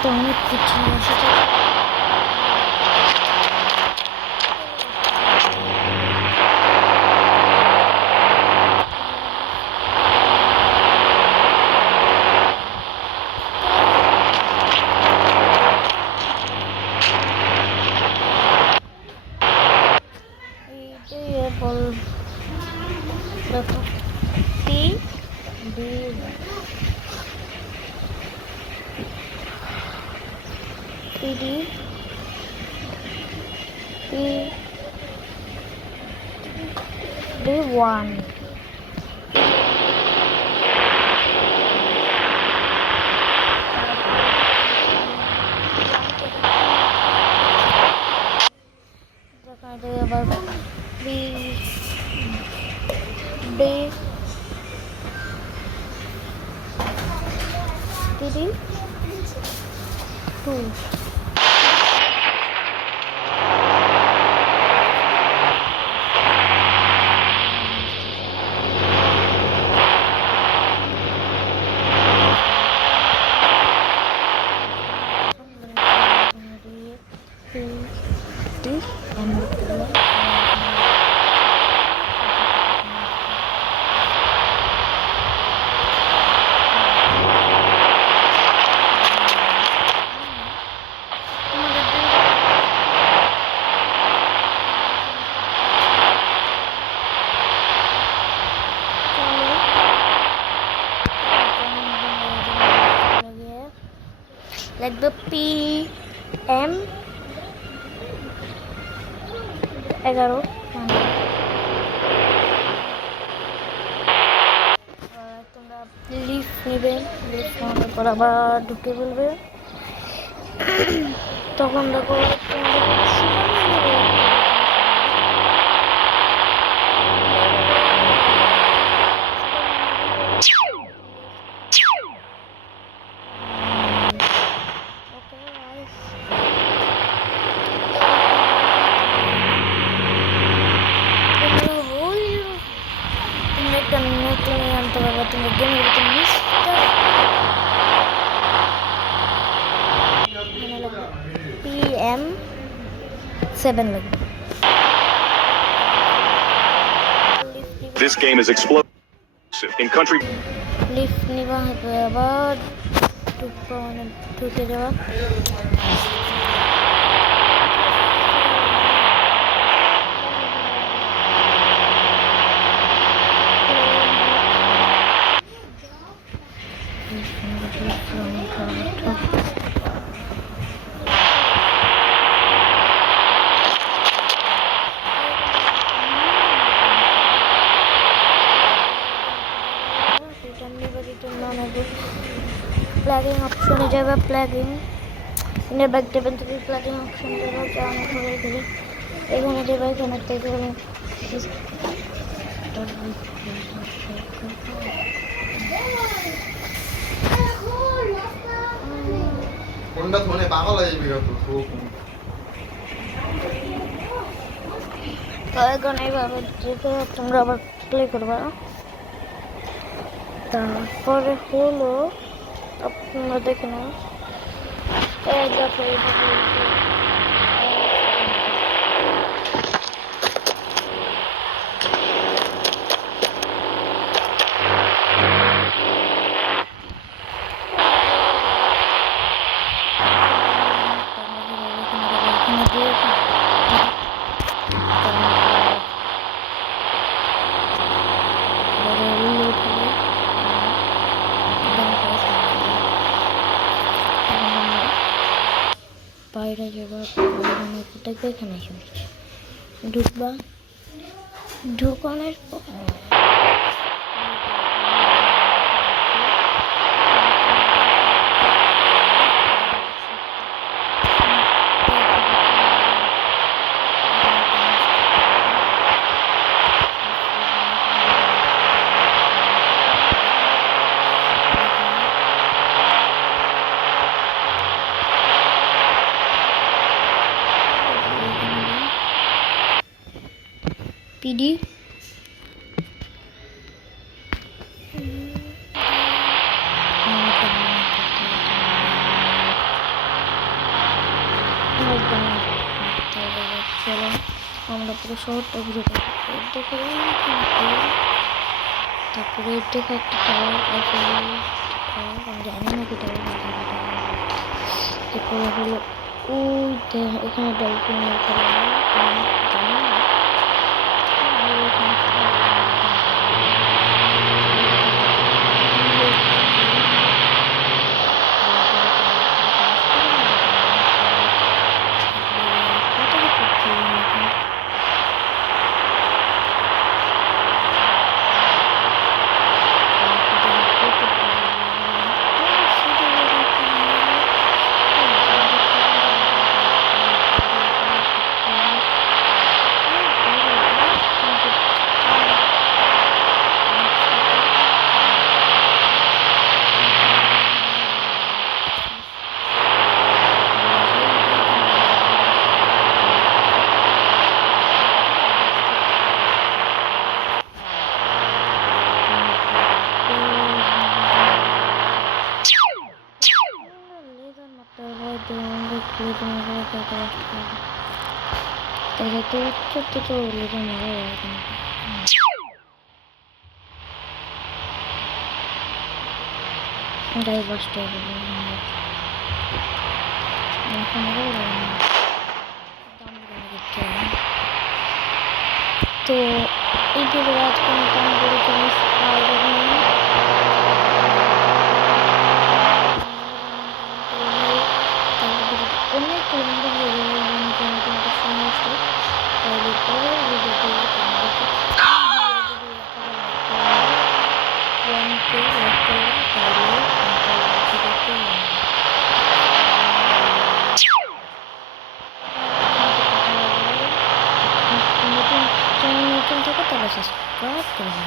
তো অনেক কিছু সেটা এইটাই বল দেখো P D PD P D one আবার বি ডি পিডি টু লাগবে পি এম 11 তোমরা লিফ নেবে, লিফ নেওয়ার পর আবার ঢুকে বলবে, তখন দেখো তুমি আনতে পারবে, তুমি গেমের ভিতরে PM 7 লাগবে। This game is explosive in country. Lift নিবা হবে আবার ঢুকে যাওয়া প্লাগিং অপশনে যাবে, প্লাগিং ইনের ব্যাক দেবেন থেকে প্লাগিং অপশন দেবো, যা অনেক ভালো করে এখানে দেবো, এখানে থেকে কোনটা ধরে পাগল হয়ে যাবি তো এখন এইভাবে যেতে তোমরা আবার প্লে করবা। তারপরে হলো আপনারা দেখে নাও বাইরে যাবার দেখবে এখানে ঢুকবা, ঢুকানোর পর PD আমরা পুরো শহরটা ঘুরে দেখো। দেখো তারপরে দেখো একটা টাওয়ার আছে, আমি জানি না কি টাওয়ার। এরপরে হলো ওই এখানে ডলফিনের খেলা জানি না। আর এখানে তো ছোট্ট তো লেগে মারা যায় গাই বাসটা তো এই ভিডিও আজকে আমি অনেক লম্বা হয়ে গেল সমস্ত তাহলে পরের ভিডিওতে নতুন থাকে তাহলে সাবস্ক্রাইব করে